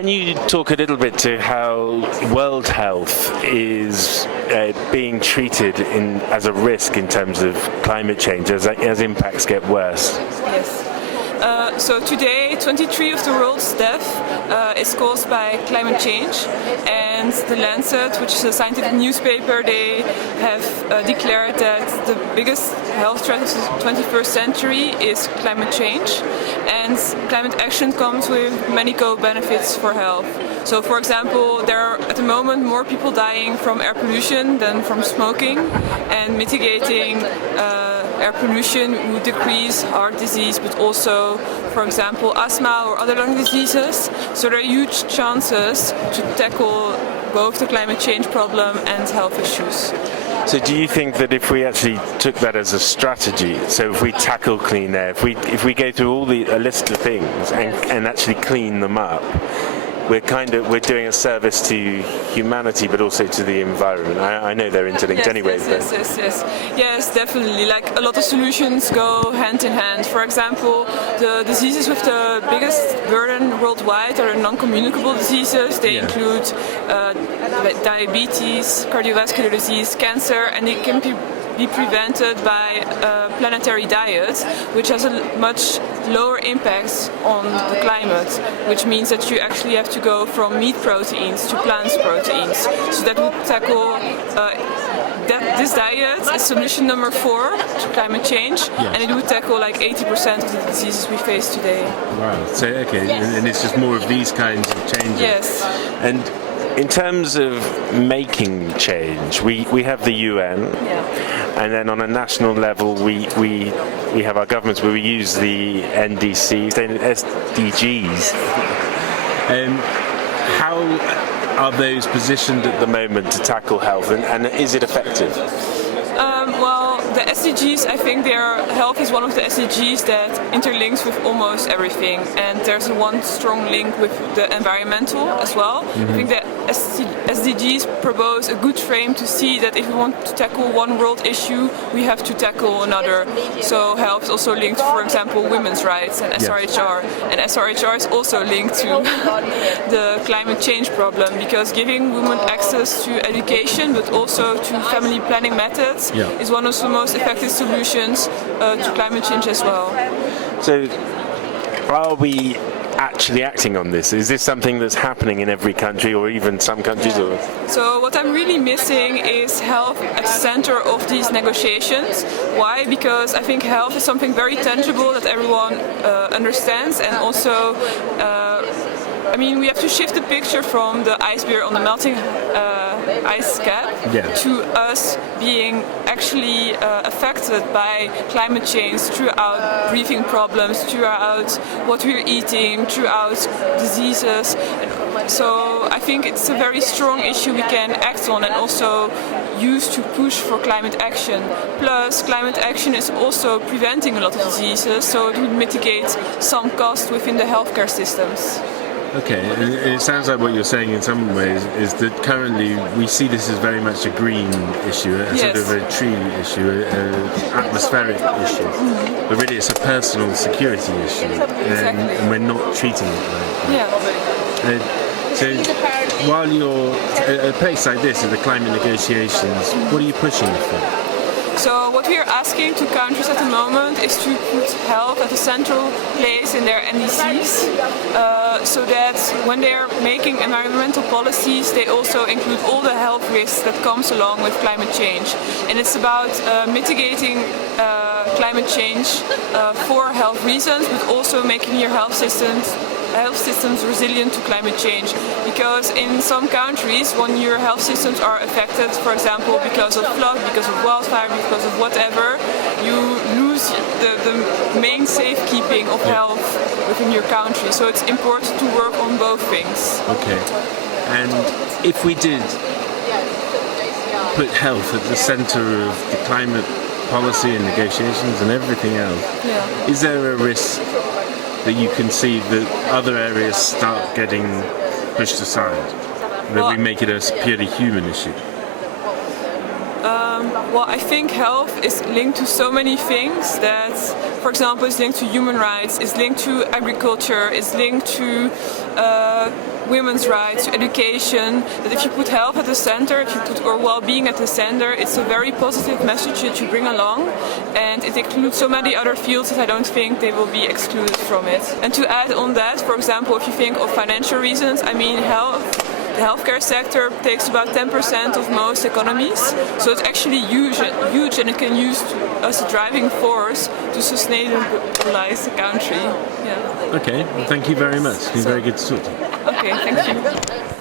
Can you talk a little bit to how World Health is being treated as a risk in terms of climate change as impacts get worse? Yes. So today, 23 of the world's death is caused by climate change, and The Lancet, which is a scientific newspaper, they have declared that the biggest health threat of the 21st century is climate change, and climate action comes with many co-benefits for health. So, for example, there are at the moment more people dying from air pollution than from smoking, and mitigating air pollution would decrease heart disease, but also, for example, asthma or other lung diseases. So there are huge chances to tackle both the climate change problem and health issues. So do you think that if we actually took that as a strategy, so if we tackle clean air, if we go through a list of things and actually clean them up, we're doing a service to humanity, but also to the environment. I know they're interlinked anyway. Yes, definitely. Like, a lot of solutions go hand in hand. For example, the diseases with the biggest burden worldwide are non-communicable diseases. They include diabetes, cardiovascular disease, cancer, and they can be prevented by a planetary diet, which has a much lower impact on the climate, which means that you actually have to go from meat proteins to plant proteins. So that would tackle this diet is solution number 4 to climate change, and it would tackle like 80% of the diseases we face today. Wow. So and it's just more of these kinds of changes. Yes. And in terms of making change, we have the UN, and then on a national level we have our governments where we use the NDCs, the SDGs. How are those positioned at the moment to tackle health, and is it effective? Well, the SDGs, I think health is one of the SDGs that interlinks with almost everything, and there's one strong link with the environmental as well. I think that SDGs propose a good frame to see that if we want to tackle one world issue, we have to tackle another. So health is also linked, for example, women's rights and SRHR. And SRHR is also linked to the climate change problem, because giving women access to education, but also to family planning methods, is one of the most effective solutions to climate change as well. So are we actually acting on this? Is this something that's happening in every country, or even some countries? Or? So what I'm really missing is health at the center of these negotiations. Why? Because I think health is something very tangible that everyone understands, and also we have to shift the picture from the ice bear on the melting ice cap to us being actually affected by climate change throughout breathing problems, throughout what we're eating, throughout diseases. So I think it's a very strong issue we can act on and also use to push for climate action. Plus, climate action is also preventing a lot of diseases, so it would mitigate some cost within the healthcare systems. Okay, and it sounds like what you're saying in some ways is that currently we see this as very much a green issue, a sort of a tree issue, an atmospheric issue, but really it's a personal security issue, and we're not treating it like that. So while you're at a place like this, at the climate negotiations, what are you pushing for? So what we are asking to countries at the moment is to put health at a central place in their NDCs, so that when they are making environmental policies, they also include all the health risks that comes along with climate change. And it's about mitigating climate change for health reasons, but also making your health systems resilient to climate change, because in some countries when your health systems are affected, for example because of flood, because of wildfire, because of whatever, you lose the main safekeeping of health within your country. So it's important to work on both things. Okay, and if we did put health at the center of the climate policy and negotiations and everything else, is there a risk that you can see that other areas start getting pushed aside, that we make it a purely human issue? Well, I think health is linked to so many things that, for example, it's linked to human rights, it's linked to agriculture, it's linked to women's rights, to education. That if you put health at the center, if you put our well-being at the center, it's a very positive message that you bring along, and it includes so many other fields that I don't think they will be excluded from it. And to add on that, for example, if you think of financial reasons, I mean, the healthcare sector takes about 10% of most economies, so it's actually huge and it can use as a driving force to sustainabilize the country. Yeah. Okay, well, thank you very much. It's been very good to talk to you. Okay, thank you.